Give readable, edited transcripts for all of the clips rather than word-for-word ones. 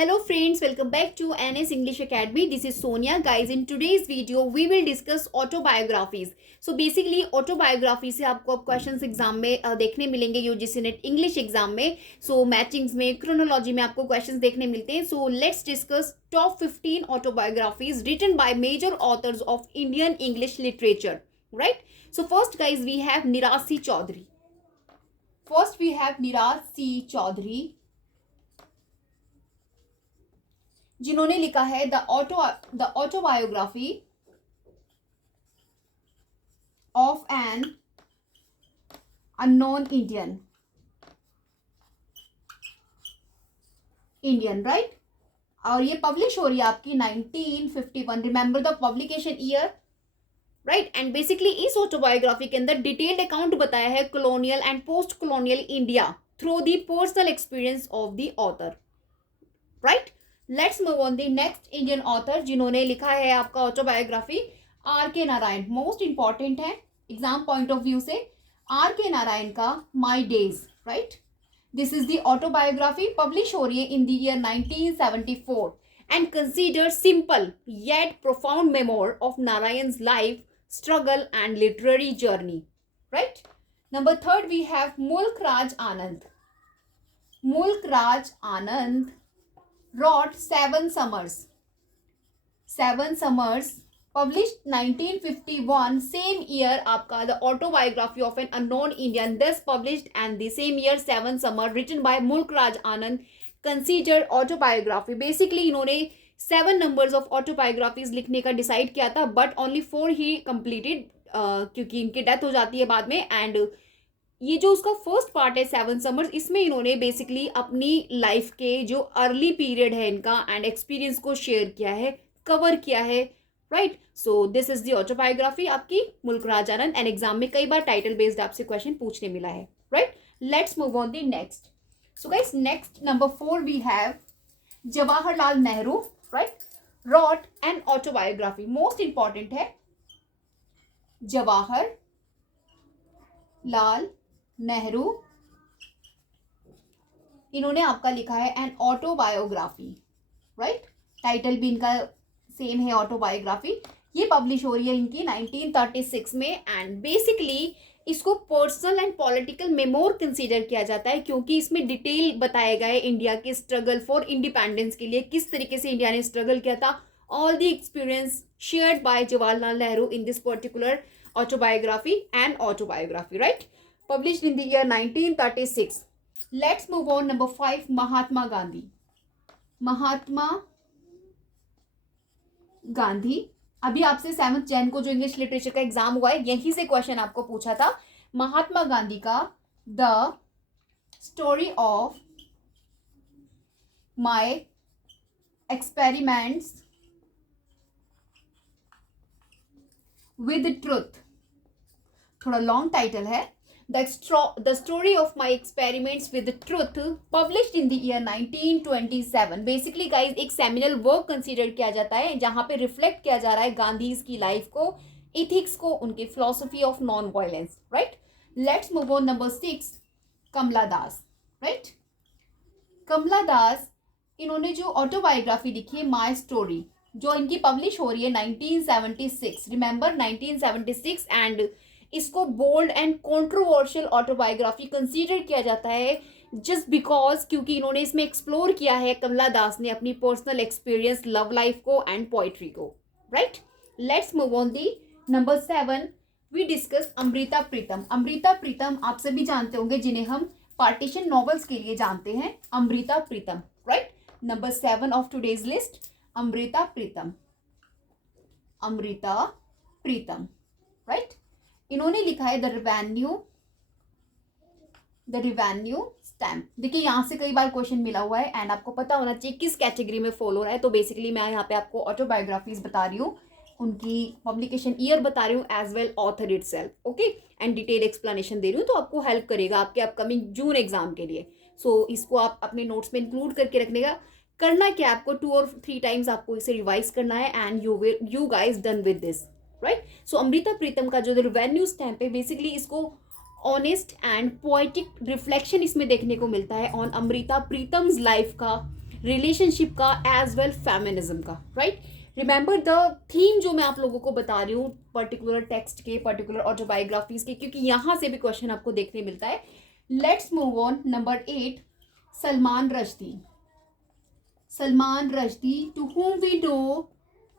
Hello friends, welcome back to NS English Academy. This is Sonia. Guys, in today's video, we will discuss autobiographies. So basically, autobiography से आपको अब questions exam में देखने मिलेंगे UGC net English exam में. सो matchings में, chronology में आपको क्वेश्चंस देखने मिलते हैं. So let's discuss top 15 autobiographies written by major authors of Indian English literature. Right? So first, guys, we have Niraj C. Chaudhary. First, we have Niraj C. Chaudhary, जिन्होंने लिखा है the autobiography of an unknown Indian right. और ये publish हो रही है आपकी 1951. Remember the publication year right. And basically इस ऑटोबायोग्राफी के अंदर डिटेल्ड अकाउंट बताया है colonial and post colonial India through the personal experience of the author right. Let's move on the next Indian author जिन्होंने लिखा है आपका autobiography, are K Narayan. Most important है एग्जाम पॉइंट ऑफ व्यू से. Are K Narayan का my days right. This is the autobiography, publish हो रही है in the year 1974 and consider simple yet profound memoir of Narayan's life, struggle and literary journey right. Number third we have Mulk Raj आनंद. मुल्क राज आनंद wrote Seven Summers. Seven Summers published 1951. Same year आपका the autobiography of an unknown Indian thus published, and the same year Seven Summer written by Mulk Raj Anand considered autobiography. Basically इन्होंने 7 numbers of autobiographies लिखने का decide किया था, but only 4 he completed क्योंकि इनकी death हो जाती है बाद में. एंड ये जो उसका फर्स्ट पार्ट है 7 समर्स, इसमें इन्होंने बेसिकली अपनी लाइफ के जो अर्ली पीरियड है इनका एंड एक्सपीरियंस को शेयर किया है, कवर किया है right. So this is the autobiography आपकी मुल्क राज आनंद. एंड एग्जाम में कई बार टाइटल बेस्ड आपसे क्वेश्चन पूछने मिला है right. Let's move on the next. So guys, next number 4 we have Jawaharlal Nehru right. Wrote an autobiography, most important है जवाहर लाल नेहरू. इन्होंने आपका लिखा है एन ऑटोबायोग्राफी राइट. टाइटल भी इनका सेम है ऑटोबायोग्राफी. ये पब्लिश हो रही है इनकी 1936 में. एंड बेसिकली इसको personal and political memoir consider किया जाता है क्योंकि इसमें डिटेल बताया गया है इंडिया के स्ट्रगल फॉर इंडिपेंडेंस के लिए, किस तरीके से इंडिया ने स्ट्रगल किया था. All the experience shared by Jawaharlal Nehru in this particular autobiography and autobiography right. Published in the year 1936. Let's move on. Number 5, Mahatma Gandhi. Mahatma Gandhi. अभी आपसे 7 जैन को जो इंग्लिश लिटरेचर का एग्जाम हुआ है यहीं से क्वेश्चन आपको पूछा था. महात्मा गांधी का the story of my experiments with truth. थोड़ा लॉन्ग टाइटल है. The story of my experiments with the truth published in the year 1927. Basically guys, एक सेमिनल वर्क कंसीडर किया जाता है जहाँ पे रिफ्लेक्ट किया जा रहा है गांधी की लाइफ को, इथिक्स को, उनके philosophy of non violence right. Let's move on. Number 6, Kamala Das right. Kamala Das, इन्होंने जो ऑटोबायोग्राफी लिखी है माई स्टोरी, जो इनकी पब्लिश हो रही है 1976. रिमेंबर 1976. एंड इसको bold and controversial autobiography consider किया जाता है जस्ट बिकॉज क्योंकि इन्होंने इसमें एक्सप्लोर किया है कमला दास ने अपनी पर्सनल एक्सपीरियंस, लव लाइफ को एंड पोइट्री को right. Let's move on the. Number 7 we discuss Amrita Pritam. Amrita Pritam आप सभी जानते होंगे जिन्हें हम पार्टीशन नॉवेल्स के लिए जानते हैं. Amrita Pritam right. Number 7 of today's list, Amrita Pritam. Amrita Pritam right. इन्होंने लिखा है द रिवेन्यू स्टैम्प. देखिए यहाँ से कई बार क्वेश्चन मिला हुआ है एंड आपको पता होना चाहिए किस कैटेगरी में फॉलो हो रहा है. तो बेसिकली मैं यहाँ पे आपको ऑटोबायोग्राफीज बता रही हूँ, उनकी पब्लिकेशन ईयर बता रही हूँ as well author itself okay. And detail explanation दे रही हूँ तो आपको हेल्प करेगा आपके अपकमिंग जून एग्जाम के लिए. सो इसको आप अपने नोट्स में इंक्लूड करके रखने का. करना क्या आपको 2 और 3 टाइम्स आपको इसे रिवाइज करना है and you guys done with this right. So Amrita Pritam का जो रिवेन्यू स्टैम्प है बेसिकली इसको ऑनेस्ट एंड पोएटिक रिफ्लेक्शन इसमें देखने को मिलता है ऑन अमृता प्रीतम्स लाइफ का रिलेशनशिप का एज वेल फेमिनिज्म का, राइट। रिमेंबर द थीम जो मैं आप लोगों को बता रही हूँ पर्टिकुलर टेक्स्ट के, पर्टिकुलर ऑटोबायोग्राफीज के, क्योंकि यहाँ से भी क्वेश्चन आपको देखने मिलता है। Let's move on. Number 8, Salman Rushdie. Salman Rushdie, to whom we know,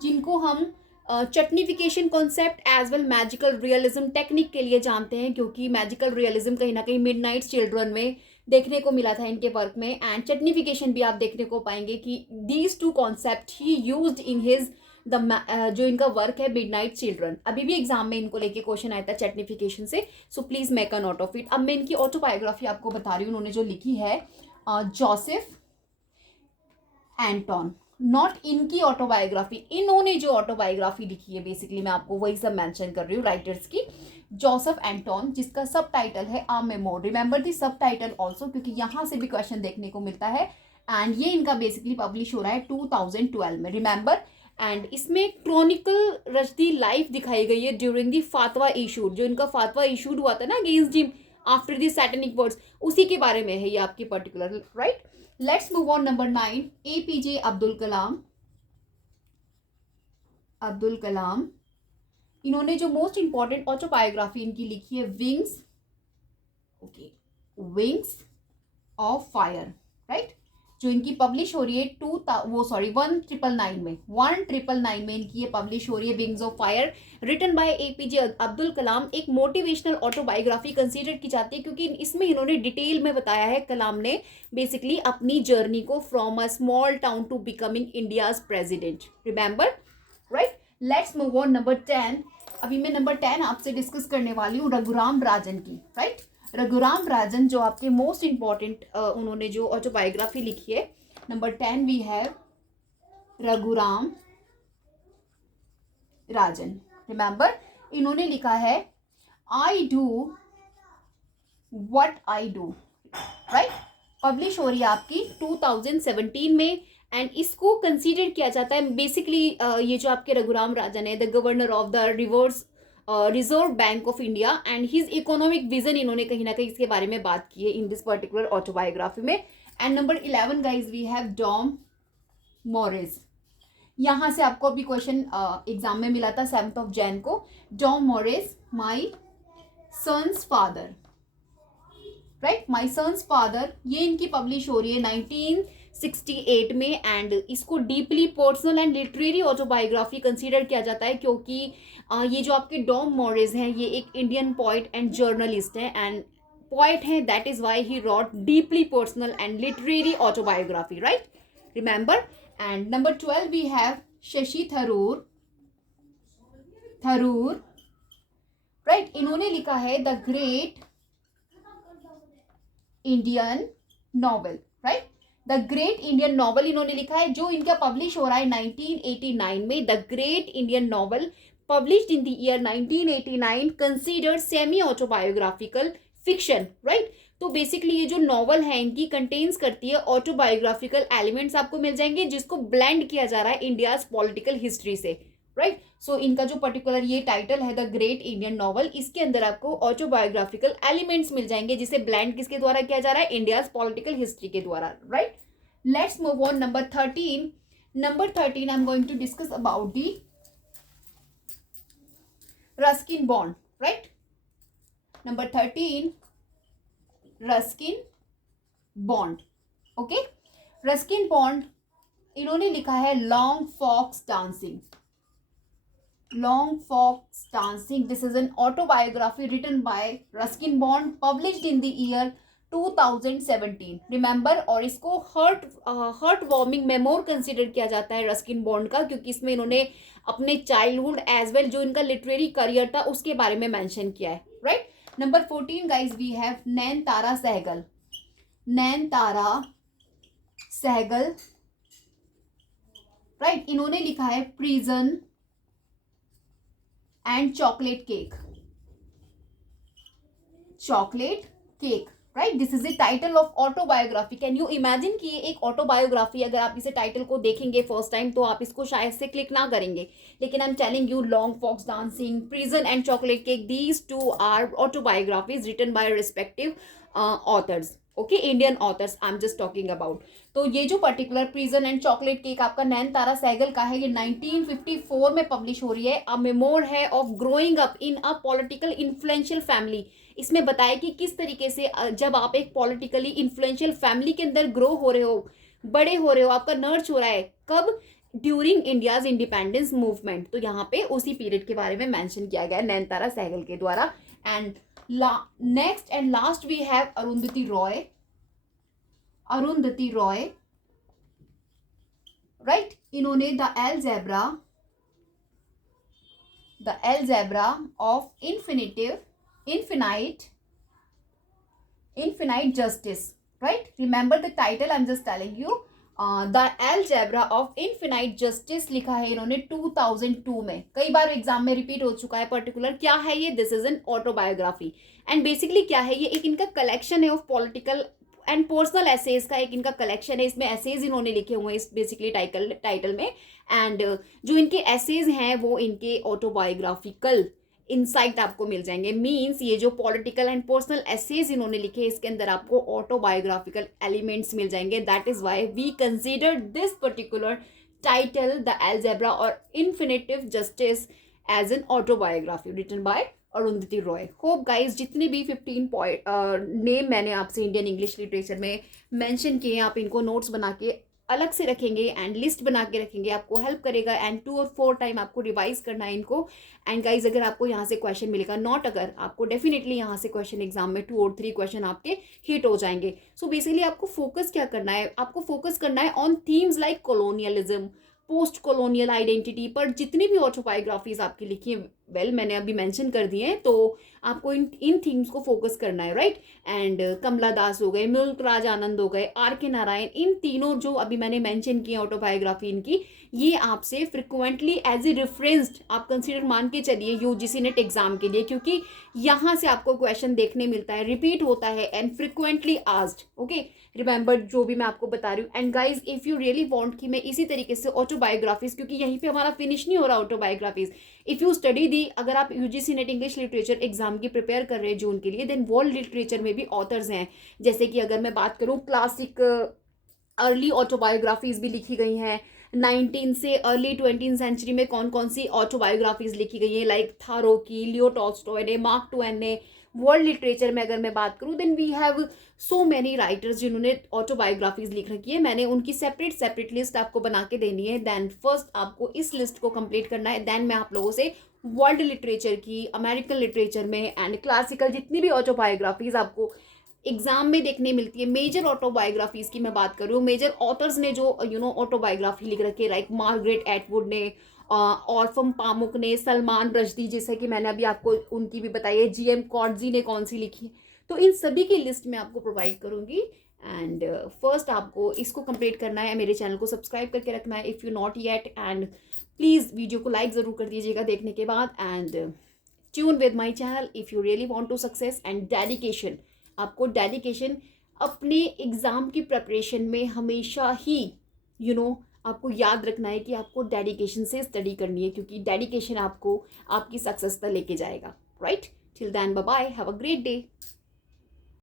जिनको हम chutnification concept as well magical realism technique के लिए जानते हैं, क्योंकि मैजिकल रियलिज्म कहीं ना कहीं मिडनाइट चिल्ड्रन में देखने को मिला था इनके वर्क में, एंड चटनीफिकेशन भी आप देखने को पाएंगे कि these two concept he used in his जो इनका वर्क है मिडनाइट चिल्ड्रन। अभी भी एग्जाम में इनको लेके क्वेश्चन आया था चटनीफिकेशन से, so please make a note of it. अब मैं इनकी ऑटोबायोग्राफी आपको बता रही हूँ, उन्होंने जो लिखी है जोसेफ एंटोन, नॉट इनकी ऑटोबायोग्राफी, इन्होंने जो ऑटोबायोग्राफी लिखी है बेसिकली मैं आपको वही सब मेंशन कर रही हूँ राइटर्स की। जोसेफ एंटोन, जिसका सब टाइटल है आ मेमोर। रिमेंबर दी सब टाइटल ऑल्सो, क्योंकि यहाँ से भी क्वेश्चन देखने को मिलता है, एंड ये इनका बेसिकली पब्लिश हो रहा है 2012 में, रिमेंबर। एंड इसमें क्रॉनिकल रश्दी लाइफ दिखाई गई है ड्यूरिंग दी फातवा इशूड, जो इनका फातवा इशूड हुआ था ना against him after the satanic words, उसी के बारे में है ये आपकी particular, right. Let's move on. Number 9, APJ Abdul Kalam. Abdul Kalam, इन्होंने जो मोस्ट इंपॉर्टेंट ऑटोबायोग्राफी इनकी लिखी है wings, okay, wings of fire, right, जो इनकी पब्लिश हो रही है 1999 में, 1999 में इनकी ये पब्लिश हो रही है wings of fire, written by APJ Abdul Kalam. एक मोटिवेशनल ऑटोबायोग्राफी कंसीडर की जाती है, क्योंकि इसमें इन्होंने डिटेल में बताया है कलाम ने बेसिकली अपनी जर्नी को from a small town to becoming India's president, remember, right. Let's move on. Number 10, अभी मैं नंबर 10 आपसे डिस्कस करने वाली हूँ रघुराम राजन की, राइट। रघुराम राजन जो आपके मोस्ट इंपॉर्टेंट उन्होंने जो ऑटोबायोग्राफी लिखी है, number 10 we have Raghuram Rajan. Remember, इन्होंने लिखा है I do what I do, right, publish हो रही है आपकी 2017 में, एंड इसको कंसीडर किया जाता है बेसिकली ये जो आपके रघुराम राजन है the governor of the reserve bank of India, and his economic vision, इन्होंने कहीं ना कहीं इसके बारे में बात की है इन दिस पर्टिकुलर ऑटोबायोग्राफी में। And number 11 guys we have Dom Moraes. यहाँ से आपको अभी क्वेश्चन एग्जाम में मिला था 7 जनवरी को। डॉम मॉरिस, माई सन्स फादर, राइट, माई सन्स फादर, ये इनकी पब्लिश हो रही है 1968 में, एंड इसको deeply personal and literary autobiography consider किया जाता है, क्योंकि ये जो आपके डॉम मॉरिस हैं ये एक इंडियन पोइट एंड जर्नलिस्ट हैं, एंड पोइट हैं, that is why he wrote deeply personal and literary autobiography, right, remember. And number 12 we have Shashi Tharoor, right, इन्होंने लिखा है the great Indian novel, right, the great Indian novel इन्होंने लिखा है, जो इनका पब्लिश हो रहा है 1989 में। The great Indian novel published in the year 1989, considered semi autobiographical fiction, right. तो बेसिकली ये जो नॉवल है इनकी कंटेन्स करती है ऑटोबायोग्राफिकल एलिमेंट्स, आपको मिल जाएंगे जिसको ब्लेंड किया जा रहा है इंडियाज पॉलिटिकल हिस्ट्री से, राइट। सो इनका जो पर्टिकुलर ये टाइटल है द ग्रेट इंडियन नॉवल, इसके अंदर आपको ऑटोबायोग्राफिकल एलिमेंट्स मिल जाएंगे, जिसे ब्लेंड किसके द्वारा किया जा रहा है, इंडियाज पॉलिटिकल हिस्ट्री के द्वारा, right. Let's move on. Number 13, I am going to discuss about the Ruskin Bond, right. Number 13, Ruskin Bond, okay. Ruskin Bond, इन्होंने लिखा है long fox dancing, This is an autobiography written by Ruskin Bond, published in the year 2017. Remember, और इसको hurt warming memoir consider किया जाता है Ruskin bond का, क्योंकि इसमें इन्होंने अपने चाइल्डहुड एज वेल जो इनका लिटरेरी करियर था उसके बारे में मेंशन किया है, right. Number 14 guys we have Nayantara Sahgal, right, इन्होंने लिखा है prison and chocolate cake, right, this is the title of autobiography. Can you imagine कि ये एक ऑटोबायोग्राफी, अगर आप इसे टाइटल को देखेंगे फर्स्ट टाइम तो आप इसको शायद से क्लिक ना करेंगे, लेकिन I am telling you long fox dancing, prison and chocolate cake, these two are autobiographies written by respective authors, okay, Indian authors I am just talking about. तो ये जो particular prison and chocolate cake आपका नयनतारा सहगल का है, ये 1954 में publish हो रही है। अ मेमोर है of growing up in a political influential family. इसमें बताया कि किस तरीके से जब आप एक पॉलिटिकली इन्फ्लुएंशियल फैमिली के अंदर ग्रो हो रहे हो, बड़े हो रहे हो, आपका नर्च हो रहा है, कब, ड्यूरिंग इंडियाज इंडिपेंडेंस मूवमेंट। तो यहाँ पे उसी पीरियड के बारे में मेंशन किया गया है नयनतारा सहगल के द्वारा। And next and last we have Arundhati Roy. Arundhati Roy, right, इन्होंने the algebra of infinite justice, right? Remember the title, I'm just telling you. The algebra of infinite justice लिखा है इन्होंने 2002 में। कई बार एग्जाम में रिपीट हो चुका है। पर्टिकुलर क्या है ये? This is an autobiography. And basically क्या है ये? एक इनका कलेक्शन है of political and personal essays का एक इनका कलेक्शन है। इसमें एसेज इन्होंने लिखे हुए हैं इस बेसिकली टाइटल में। एंड जो इनके एसेज हैं वो इनके ऑटोबायोग्राफिकल इनसाइट आपको मिल जाएंगे। मींस ये जो पॉलिटिकल एंड पर्सनल एसेज इन्होंने लिखे इसके अंदर आपको ऑटोबायोग्राफिकल एलिमेंट्स मिल जाएंगे। That is why we consider this particular title the algebra और infinitive justice as an autobiography written by Arundhati Roy. Hope guys जितने भी 15 नेम मैंने आपसे इंडियन इंग्लिश लिटरेचर में मेंशन किए हैं, आप इनको नोट्स बना के अलग से रखेंगे एंड लिस्ट बना के रखेंगे, आपको हेल्प करेगा। एंड 2 और 4 टाइम आपको रिवाइज करना है इनको। एंड गाइज अगर आपको यहाँ से क्वेश्चन मिलेगा, नॉट अगर, आपको डेफिनेटली यहाँ से क्वेश्चन एग्जाम में 2 और 3 क्वेश्चन आपके हिट हो जाएंगे। सो बेसिकली आपको फोकस क्या करना है? आपको फोकस करना है on themes like colonialism, post colonial identity पर जितनी भी ऑटोबायोग्राफीज आपकी लिखी है, वेल मैंने अभी मेंशन कर दिए हैं, तो आपको इन थीम्स को फोकस करना है, राइट। एंड कमला दास हो गए, मुल्क राज आनंद हो गए, R.K. नारायण, इन तीनों जो अभी मैंने मेंशन किए ऑटोबायोग्राफी इनकी, ये आपसे फ्रिक्वेंटली एज ए रेफरेंस्ड आप कंसीडर मान के चलिए यूजीसी नेट एग्जाम के लिए, क्योंकि यहाँ से आपको क्वेश्चन देखने मिलता है, रिपीट होता है and frequently asked. Okay, remember जो भी मैं आपको बता रही हूँ। And guys if you really want कि मैं इसी तरीके से ऑटोबायोग्राफीज, क्योंकि यहीं पे हमारा फिनिश नहीं हो रहा ऑटोबायोग्राफीज, इफ यू स्टडी दी, अगर आप UGC net English literature exam की प्रिपेयर कर रहे हैं जून के लिए, देन वर्ल्ड लिटरेचर में भी ऑथर्स हैं। जैसे कि अगर मैं बात करूँ क्लासिक अर्ली ऑटोबायोग्राफीज भी लिखी गई हैं। 19 से अर्ली 20 सेंचुरी में कौन कौन सी ऑटोबायोग्राफीज लिखी गई हैं, लाइक थारो की, लियो टॉल्स्टॉय ने, मार्क ट्वेन ने। वर्ल्ड लिटरेचर में अगर मैं बात करूँ then we have so many writers जिन्होंने ऑटोबायोग्राफीज लिख रखी है। मैंने उनकी सेपरेट लिस्ट आपको बना के देनी है। देन फर्स्ट आपको इस लिस्ट को कंप्लीट करना है, देन मैं आप लोगों से वर्ल्ड लिटरेचर की, अमेरिकन लिटरेचर में एंड क्लासिकल जितनी भी ऑटोबायोग्राफीज आपको एग्जाम में देखने मिलती है, मेजर ऑटोबायोग्राफीज की मैं बात कर रही हूँ, मेजर ऑथर्स ने जो ऑटोबायोग्राफी लिख रखी है, लाइक मार्गरेट एटवुड ने, ऑर्फम पामुक ने, सलमान रश्दी, जैसे कि मैंने अभी आपको उनकी भी बताई है, GM कॉटजी ने कौन सी लिखी, तो इन सभी की लिस्ट मैं आपको प्रोवाइड करूंगी। एंड फर्स्ट आपको इसको कंप्लीट करना है, मेरे चैनल को सब्सक्राइब करके रखना है if you not yet, and please video को लाइक ज़रूर कर दीजिएगा देखने के बाद। And tune with my channel if you really want to success and dedication. आपको डेडिकेशन अपने एग्ज़ाम की प्रिपरेशन में हमेशा ही आपको याद रखना है कि आपको डेडिकेशन से स्टडी करनी है, क्योंकि डेडिकेशन आपको आपकी सक्सेस तक लेके जाएगा, right. Till then bye bye, have a great day.